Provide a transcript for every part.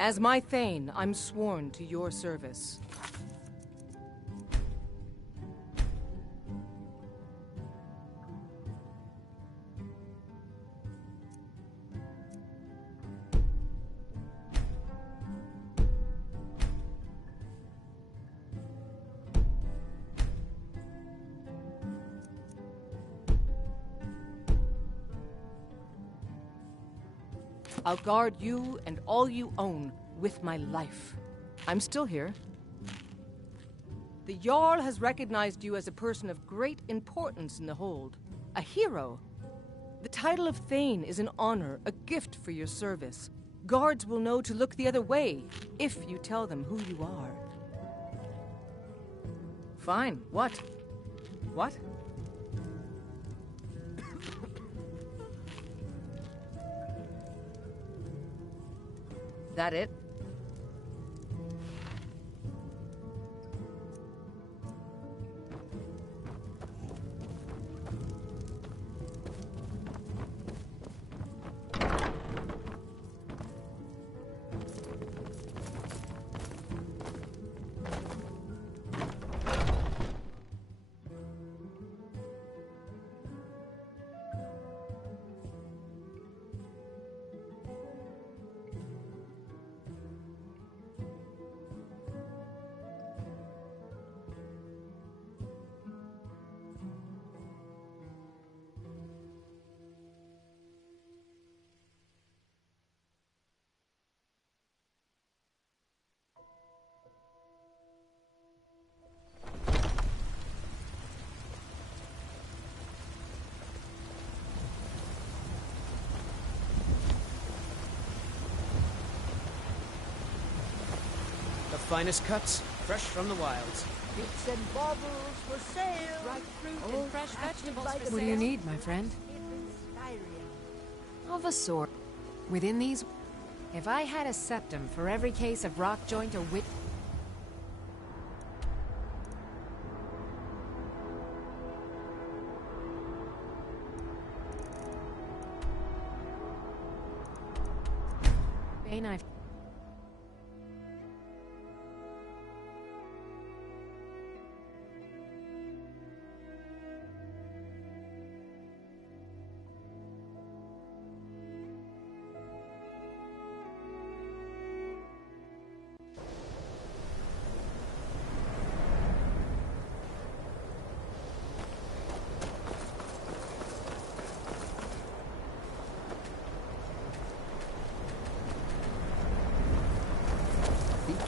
As my Thane, I'm sworn to your service. I'll guard you and all you own with my life. I'm still here. The Jarl has recognized you as a person of great importance in the Hold. A hero. The title of Thane is an honor, a gift for your service. Guards will know to look the other way if you tell them who you are. Fine. What? What? That it? Finest cuts, fresh from the wilds. Bits and baubles for sale. Ripe fruit and fresh vegetables for sale. What do you need, my friend? Skyrim. Of a sort. Within these... If I had a septum for every case of rock joint or wit... Bane, I've...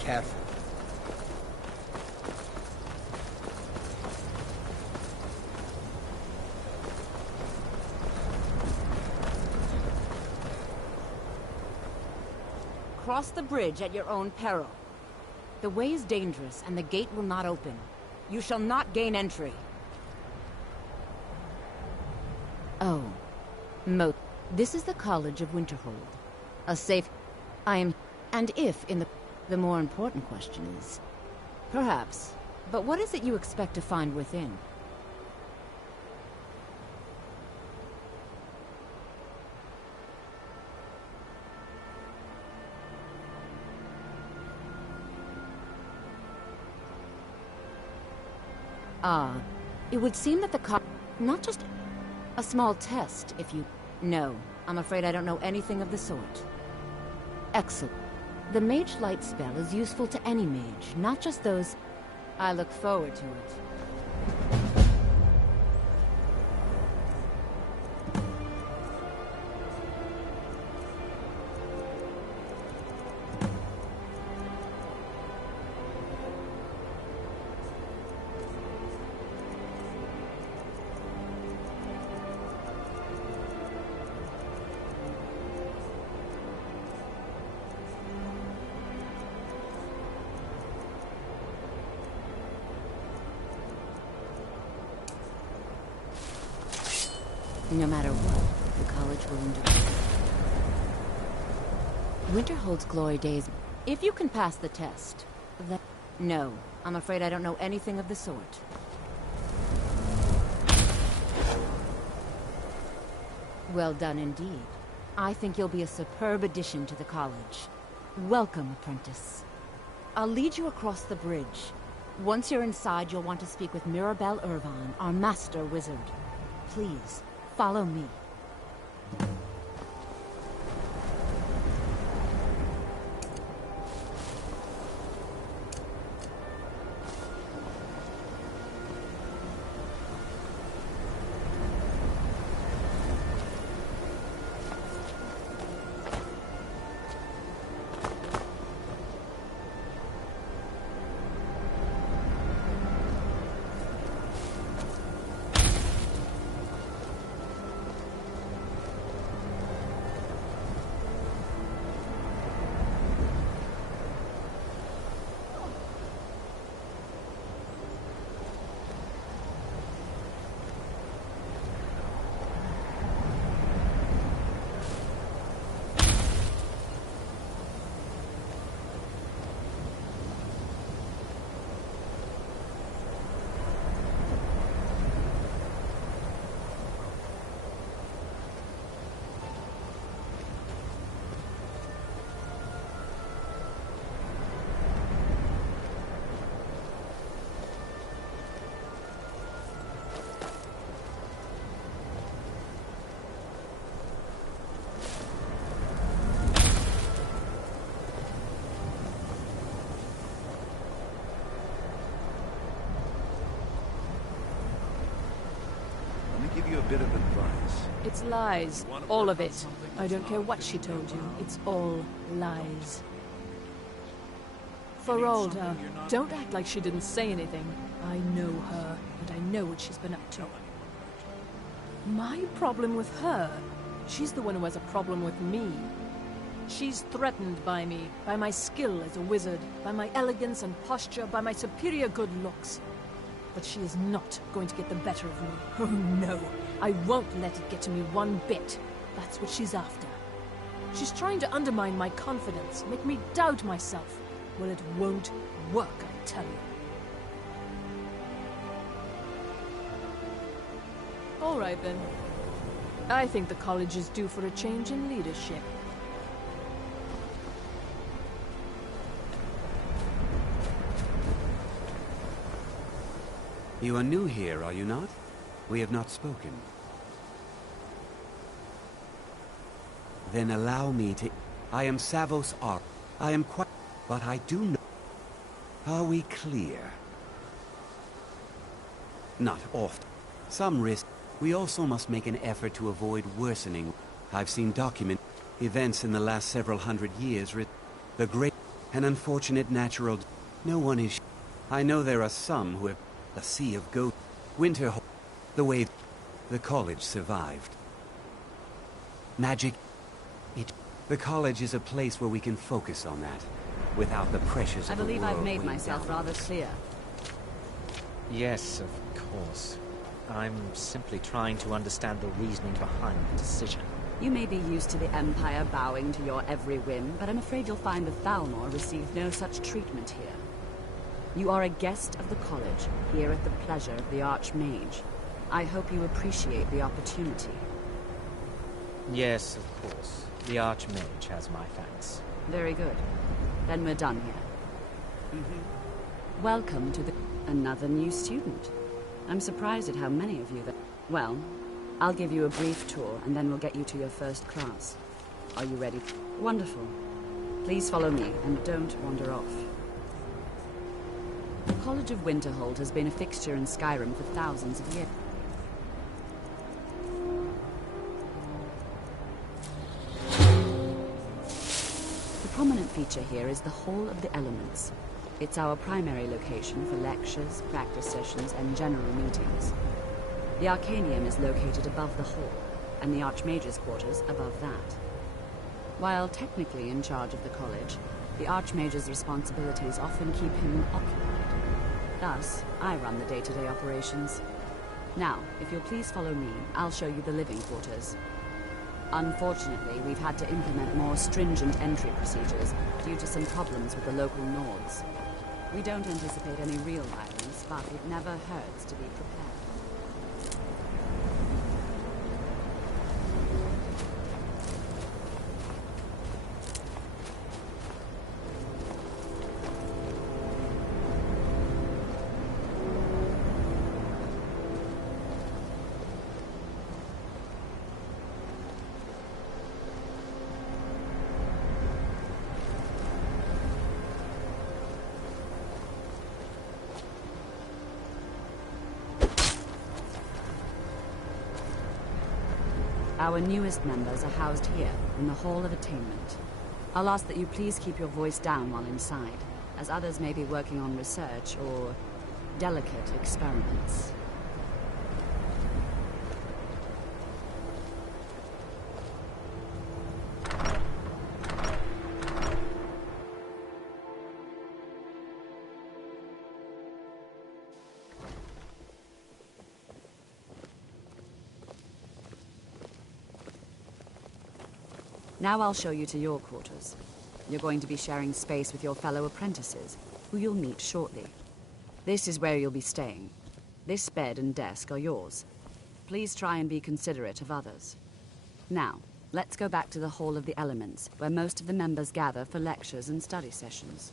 Careful. Cross the bridge at your own peril. The way is dangerous, and the gate will not open. You shall not gain entry. Oh. This is the College of Winterhold. A safe... I am... And if in the... The more important question is... Perhaps. But what is it you expect to find within? It would seem that the not just a small test, if you... No, I'm afraid I don't know anything of the sort. Excellent. The Mage Light spell is useful to any mage, not just those... I look forward to it. No matter what, the college will endure. Winterhold's glory days. If you can pass the test, then... No, I'm afraid I don't know anything of the sort. Well done indeed. I think you'll be a superb addition to the college. Welcome, apprentice. I'll lead you across the bridge. Once you're inside, you'll want to speak with Mirabelle Irvine, our master wizard. Please, follow me. Give you a bit of advice. It's lies. All of it. I don't care what she told you. It's all lies. Feralda, don't act like she didn't say anything. I know her, and I know what she's been up to. My problem with her? She's the one who has a problem with me. She's threatened by me, by my skill as a wizard, by my elegance and posture, by my superior good looks. But she is not going to get the better of me. Oh no, I won't let it get to me one bit. That's what she's after. She's trying to undermine my confidence, make me doubt myself. Well, it won't work, I tell you. All right then. I think the college is due for a change in leadership. You are new here, are you not? We have not spoken. Then allow me to... I am Savos Ark. I am quite... But I do know... Are we clear? Not often. Some risk. We also must make an effort to avoid worsening. I've seen document events in the last several hundred years. The great and unfortunate natural... No one is... I know there are some who have... A sea of goat. Winter... The wave... The college survived. Magic... The college is a place where we can focus on that, without the pressures of the world. I believe I've made myself rather clear. Yes, of course. I'm simply trying to understand the reasoning behind the decision. You may be used to the Empire bowing to your every whim, but I'm afraid you'll find the Thalmor received no such treatment here. You are a guest of the college, here at the pleasure of the Archmage. I hope you appreciate the opportunity. Yes, of course. The Archmage has my thanks. Very good. Then we're done here. Welcome to another new student. I'm surprised at how many of you that... Well, I'll give you a brief tour, and then we'll get you to your first class. Are you ready? Wonderful. Please follow me, and don't wander off. The College of Winterhold has been a fixture in Skyrim for thousands of years. The prominent feature here is the Hall of the Elements. It's our primary location for lectures, practice sessions, and general meetings. The Arcanium is located above the hall, and the Archmage's quarters above that. While technically in charge of the college, the Archmage's responsibilities often keep him occupied. Thus, I run the day-to-day operations. Now, if you'll please follow me, I'll show you the living quarters. Unfortunately, we've had to implement more stringent entry procedures due to some problems with the local Nords. We don't anticipate any real violence, but it never hurts to be prepared. Our newest members are housed here, in the Hall of Attainment. I'll ask that you please keep your voice down while inside, as others may be working on research or delicate experiments. Now I'll show you to your quarters. You're going to be sharing space with your fellow apprentices, who you'll meet shortly. This is where you'll be staying. This bed and desk are yours. Please try and be considerate of others. Now, let's go back to the Hall of the Elements, where most of the members gather for lectures and study sessions.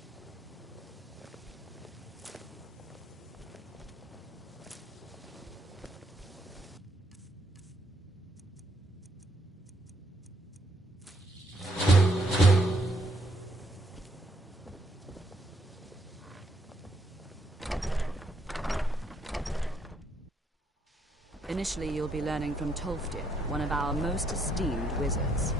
Initially, you'll be learning from Tolfdir, one of our most esteemed wizards.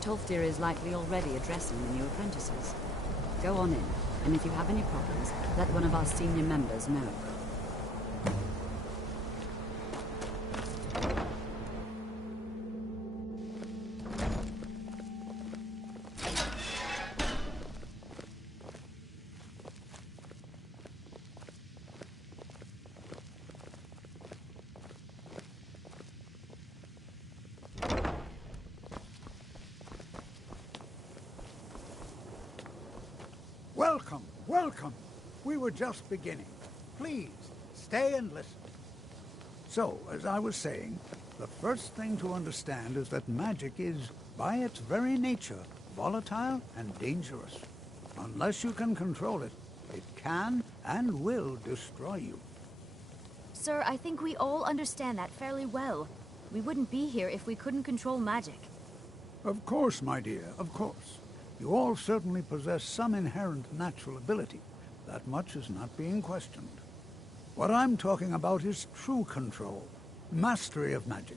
Tolfdir is likely already addressing the new apprentices. Go on in, and if you have any problems, let one of our senior members know. Welcome, welcome. We were just beginning. Please, stay and listen. So, as I was saying, the first thing to understand is that magic is, by its very nature, volatile and dangerous. Unless you can control it, it can and will destroy you. Sir, I think we all understand that fairly well. We wouldn't be here if we couldn't control magic. Of course, my dear, of course. You all certainly possess some inherent natural ability. That much is not being questioned. What I'm talking about is true control, mastery of magic.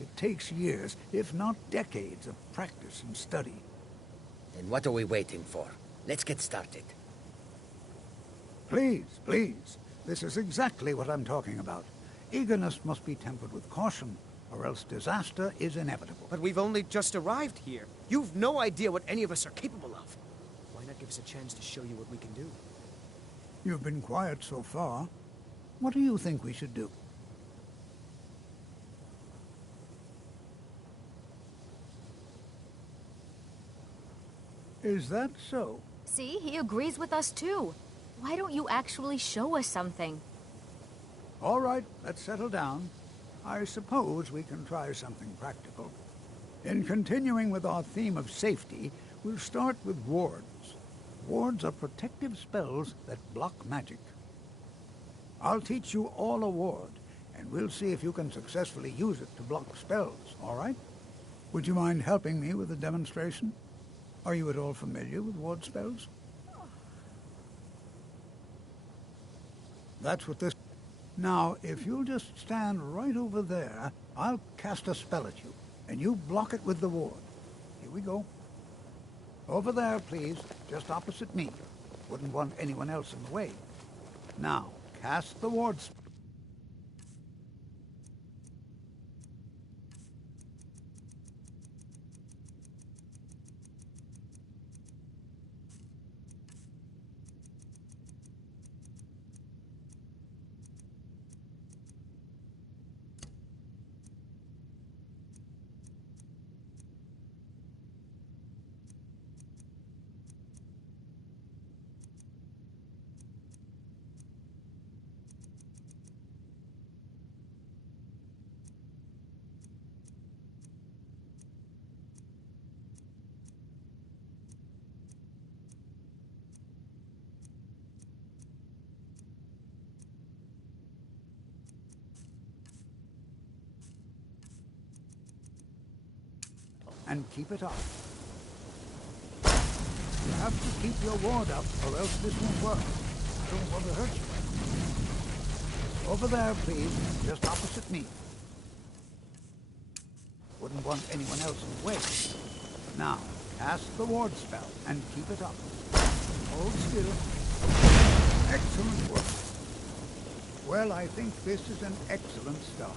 It takes years, if not decades, of practice and study. Then what are we waiting for? Let's get started. Please, please. This is exactly what I'm talking about. Eagerness must be tempered with caution, or else disaster is inevitable. But we've only just arrived here. You've no idea what any of us are capable of. Why not give us a chance to show you what we can do? You've been quiet so far. What do you think we should do? Is that so? See, he agrees with us too. Why don't you actually show us something? All right, let's settle down. I suppose we can try something practical. In continuing with our theme of safety, we'll start with wards. Wards are protective spells that block magic. I'll teach you all a ward, and we'll see if you can successfully use it to block spells, all right? Would you mind helping me with a demonstration? Are you at all familiar with ward spells? That's what this... Now, if you'll just stand right over there, I'll cast a spell at you, and you block it with the ward. Here we go. Over there, please, just opposite me. Wouldn't want anyone else in the way. Now, cast the ward spell. and keep it up. You have to keep your ward up, or else this won't work. I don't want to hurt you. Over there, please, just opposite me. Wouldn't want anyone else in the way. Now, cast the ward spell and keep it up. Hold still. Excellent work. Well, I think this is an excellent start.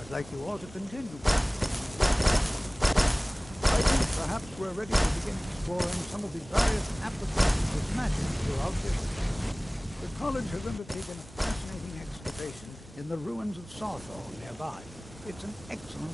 I'd like you all to continue. I think perhaps we're ready to begin exploring some of the various applications of magic throughout history. The college has undertaken a fascinating excavation in the ruins of Sawthorn nearby. It's an excellent...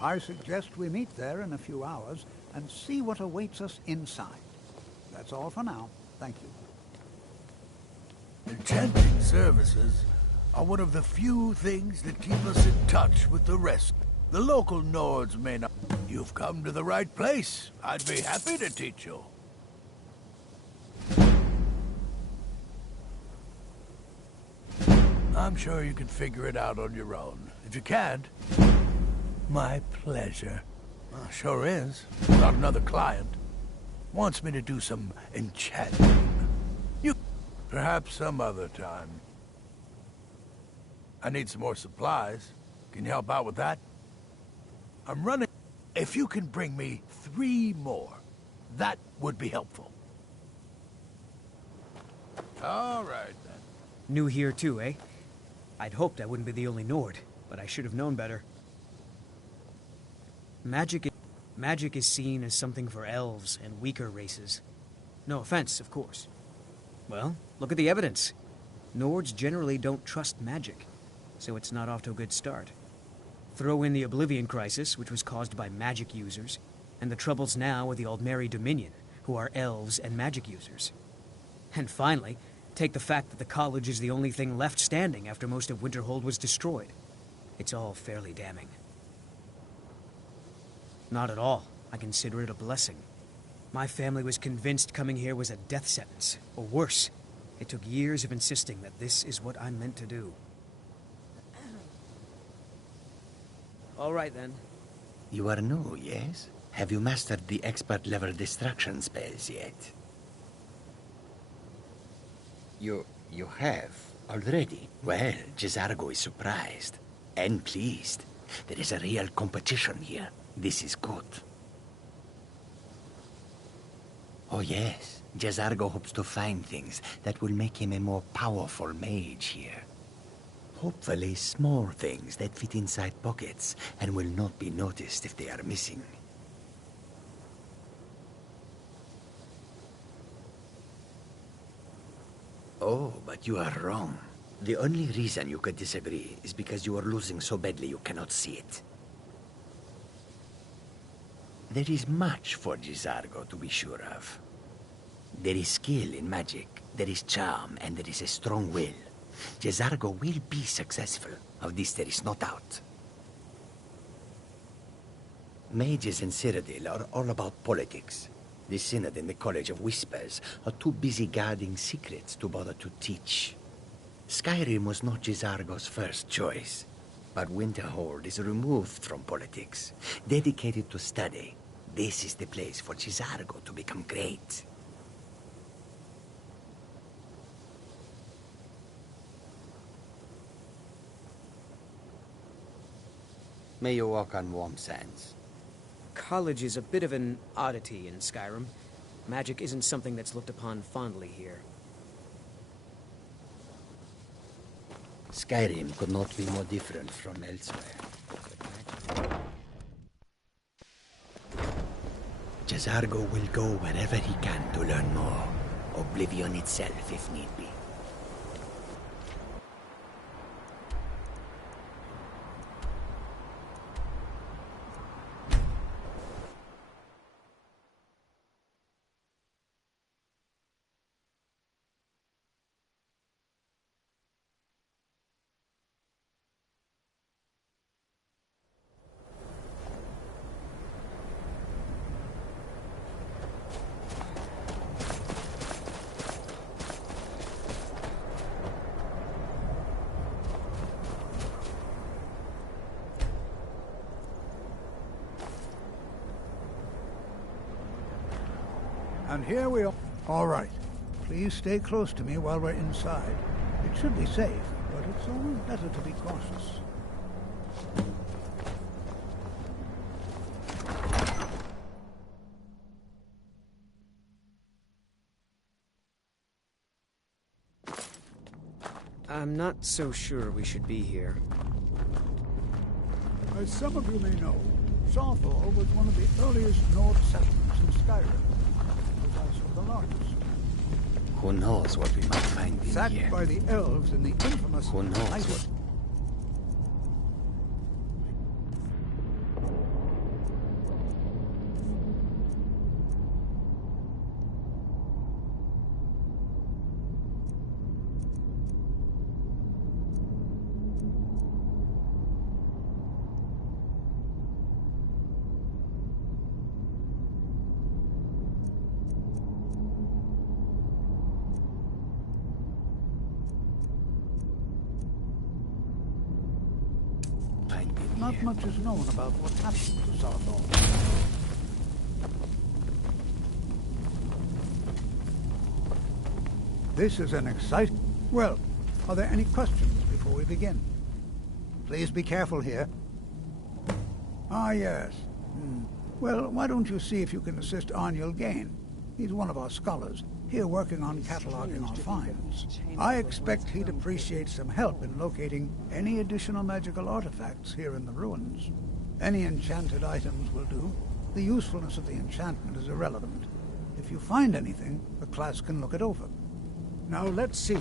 I suggest we meet there in a few hours and see what awaits us inside. That's all for now. Thank you. Enchanting services are one of the few things that keep us in touch with the rest. The local Nords may not... You've come to the right place. I'd be happy to teach you. I'm sure you can figure it out on your own. If you can't, my pleasure. Well, sure is. Got another client. Wants me to do some enchanting. You... Perhaps some other time. I need some more supplies. Can you help out with that? I'm running... If you can bring me 3 more, that would be helpful. All right, then. New here too, eh? I'd hoped I wouldn't be the only Nord, but I should have known better. Magic is seen as something for elves and weaker races. No offense, of course. Well, look at the evidence. Nords generally don't trust magic, so it's not off to a good start. Throw in the Oblivion Crisis, which was caused by magic users, and the troubles now with the Aldmeri Dominion, who are elves and magic users. And finally, take the fact that the college is the only thing left standing after most of Winterhold was destroyed. It's all fairly damning. Not at all. I consider it a blessing. My family was convinced coming here was a death sentence, or worse. It took years of insisting that this is what I'm meant to do. All right, then. You are new, yes? Have you mastered the expert-level distraction spells yet? You have? Already? Well, Jezargo is surprised. And pleased. There is a real competition here. This is good. Oh yes, Jezargo hopes to find things that will make him a more powerful mage here. Hopefully small things that fit inside pockets and will not be noticed if they are missing. Oh, but you are wrong. The only reason you could disagree is because you are losing so badly you cannot see it. There is much for Jezargo to be sure of. There is skill in magic, there is charm, and there is a strong will. Jezargo will be successful. Of this there is no doubt. Mages in Cyrodiil are all about politics. The Synod and the College of Whispers are too busy guarding secrets to bother to teach. Skyrim was not Jezargo's first choice, but Winterhold is removed from politics, dedicated to study. This is the place for Jezargo to become great. May you walk on warm sands. College is a bit of an oddity in Skyrim. Magic isn't something that's looked upon fondly here. Skyrim could not be more different from elsewhere. Jezargo will go wherever he can to learn more. Oblivion itself, if need be. And here we are. All right. Please stay close to me while we're inside. It should be safe, but it's always better to be cautious. I'm not so sure we should be here. As some of you may know, Sawthall was one of the earliest Nord settlements in Skyrim. It was also the largest. Who knows what we might find in Sacked here? by the elves in the infamous... Who knows what... Not much is known about what happened to Sawthall. This is an exciting... Well, are there any questions before we begin? Please be careful here. Ah, yes. Well, why don't you see if you can assist Arniel Gain? He's one of our scholars, here working on cataloging our finds. I expect he'd appreciate some help in locating any additional magical artifacts here in the ruins. Any enchanted items will do. The usefulness of the enchantment is irrelevant. If you find anything, the class can look it over. Now let's see.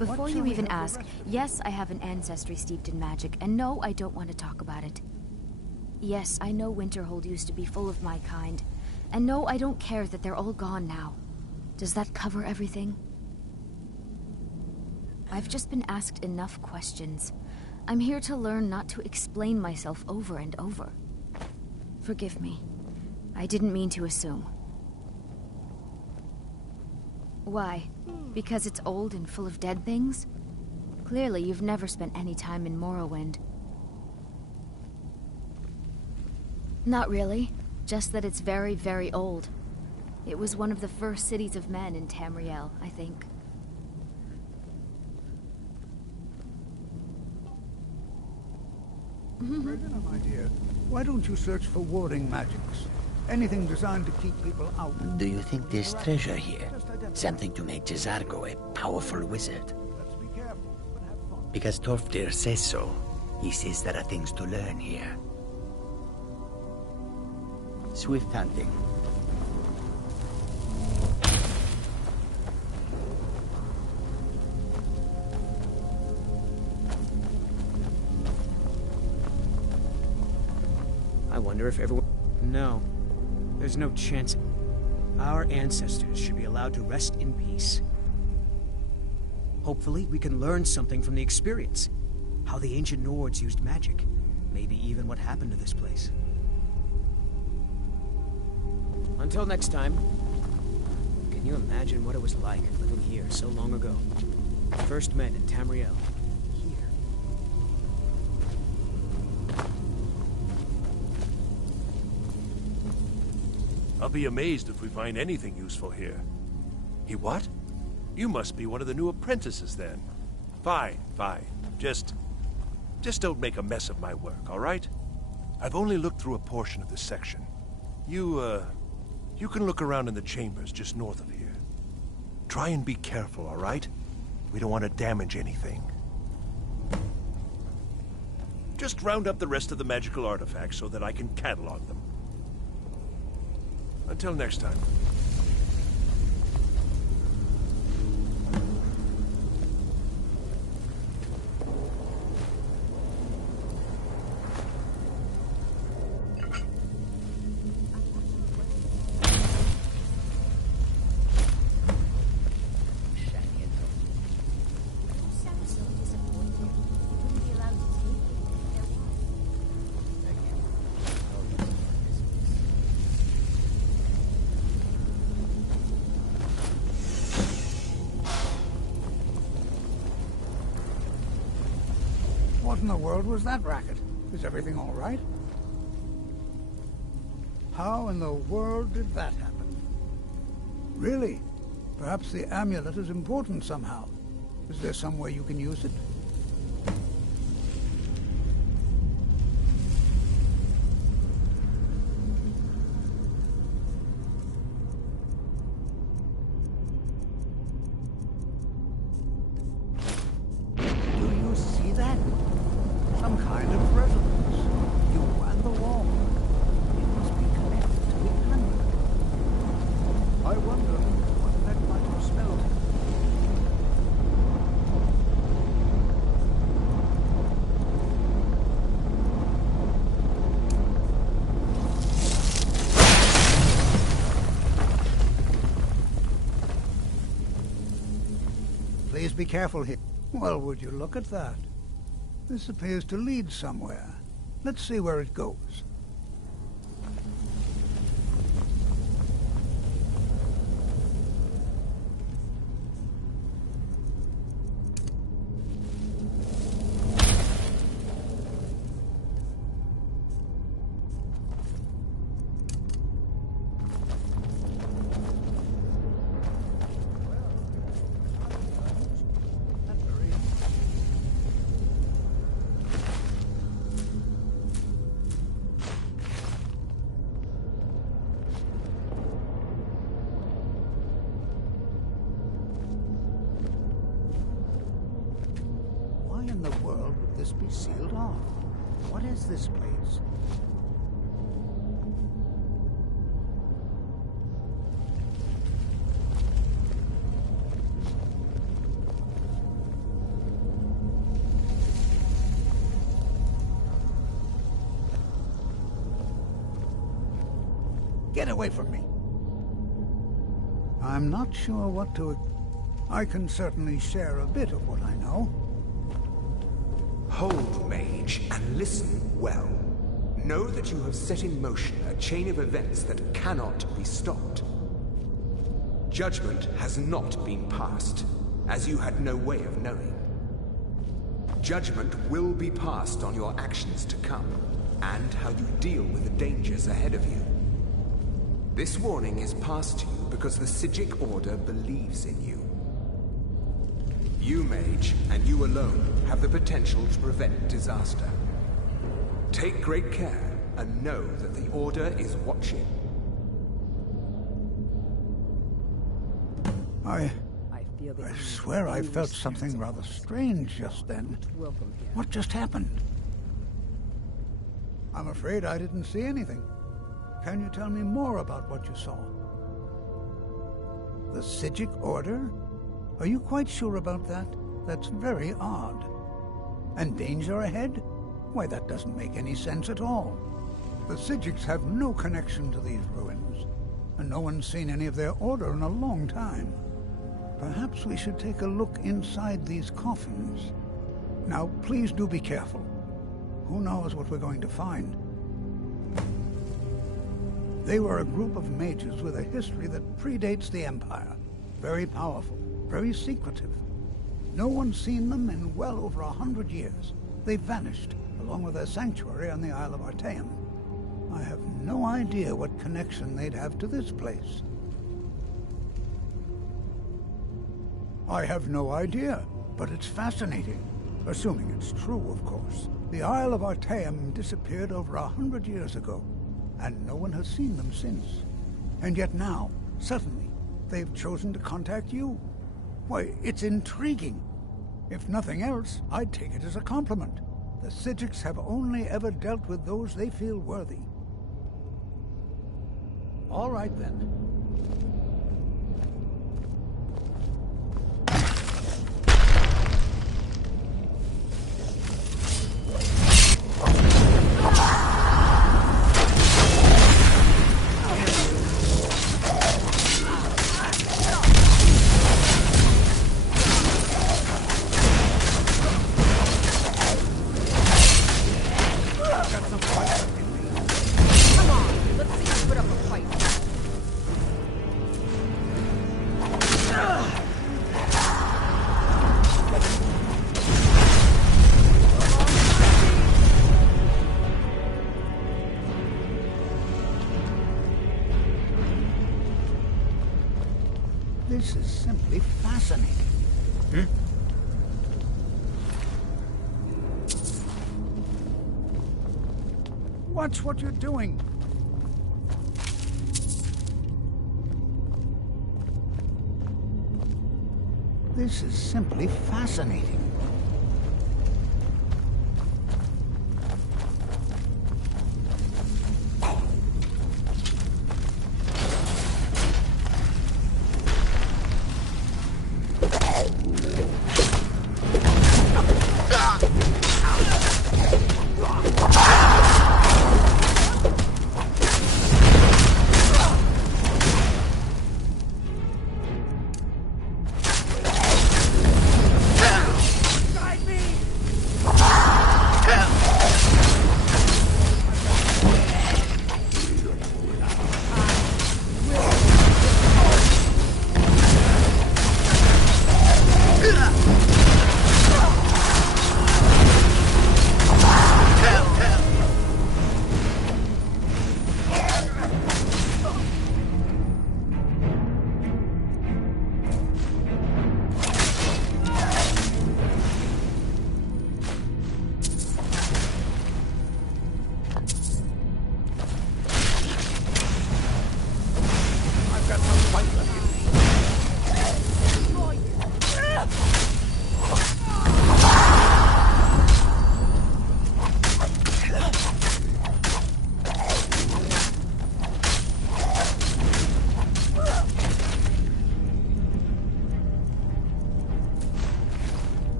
Before you even ask, yes, I have an ancestry steeped in magic, and no, I don't want to talk about it. Yes, I know Winterhold used to be full of my kind, and no, I don't care that they're all gone now. Does that cover everything? I've just been asked enough questions. I'm here to learn, not to explain myself over and over. Forgive me. I didn't mean to assume. Why? Because it's old and full of dead things? Clearly, you've never spent any time in Morrowind. Not really. Just that it's very, very old. It was one of the first cities of men in Tamriel, I think. Regina, my dear, why don't you search for warding magics? Anything designed to keep people out. Do you think there's treasure here? Something to make Jezargo a powerful wizard? Let's be careful, but have fun. Because Torfdir says so. He says there are things to learn here. Swift hunting. I wonder if everyone... No. There's no chance. Our ancestors should be allowed to rest in peace. Hopefully, we can learn something from the experience. How the ancient Nords used magic. Maybe even what happened to this place. Until next time. Can you imagine what it was like living here so long ago? First met in Tamriel. I'll be amazed if we find anything useful here. You what? You must be one of the new apprentices then. Fine, fine. Just don't make a mess of my work, all right? I've only looked through a portion of this section. You can look around in the chambers just north of here. Try and be careful, all right? We don't want to damage anything. Just round up the rest of the magical artifacts so that I can catalog them. Until next time. What in the world was that racket? Is everything all right? How in the world did that happen? Really? Perhaps the amulet is important somehow. Is there some way you can use it? Do you see that? Some kind of resonance. You and the wall. It must be connected to the amulet. I wonder what that might have spelled. Please be careful here. Well, would you look at that? This appears to lead somewhere. Let's see where it goes. In the world would this be sealed off? What is this place? Get away from me! I'm not sure what to... I can certainly share a bit of what I know. Hold, mage, and listen well. Know that you have set in motion a chain of events that cannot be stopped. Judgment has not been passed, as you had no way of knowing. Judgment will be passed on your actions to come, and how you deal with the dangers ahead of you. This warning is passed to you because the Psijic Order believes in you. You, mage, and you alone, have the potential to prevent disaster. Take great care, and know that the Order is watching. I swear I felt something rather strange just then. What just happened? I'm afraid I didn't see anything. Can you tell me more about what you saw? The Psijic Order? Are you quite sure about that? That's very odd. And danger ahead? Why, that doesn't make any sense at all. The Psijics have no connection to these ruins, and no one's seen any of their order in a long time. Perhaps we should take a look inside these coffins. Now, please do be careful. Who knows what we're going to find? They were a group of mages with a history that predates the Empire. Very powerful. Very secretive. No one's seen them in well over 100 years. They vanished, along with their sanctuary on the Isle of Artaeum. I have no idea what connection they'd have to this place. I have no idea, but it's fascinating. Assuming it's true, of course. The Isle of Artaeum disappeared over 100 years ago, and no one has seen them since. And yet now, suddenly, they've chosen to contact you. Why, it's intriguing. If nothing else, I'd take it as a compliment. The Psijics have only ever dealt with those they feel worthy. All right, then. This is simply fascinating. Watch what you're doing. This is simply fascinating.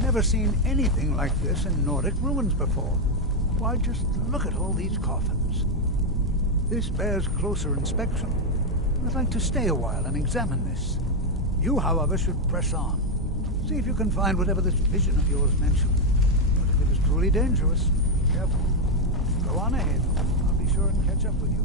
Never seen anything like this in Nordic ruins before. Why, just look at all these coffins. This bears closer inspection. I'd like to stay a while and examine this. You, however, should press on. See if you can find whatever this vision of yours mentioned. But if it is truly dangerous, be careful. Go on ahead. I'll be sure and catch up with you.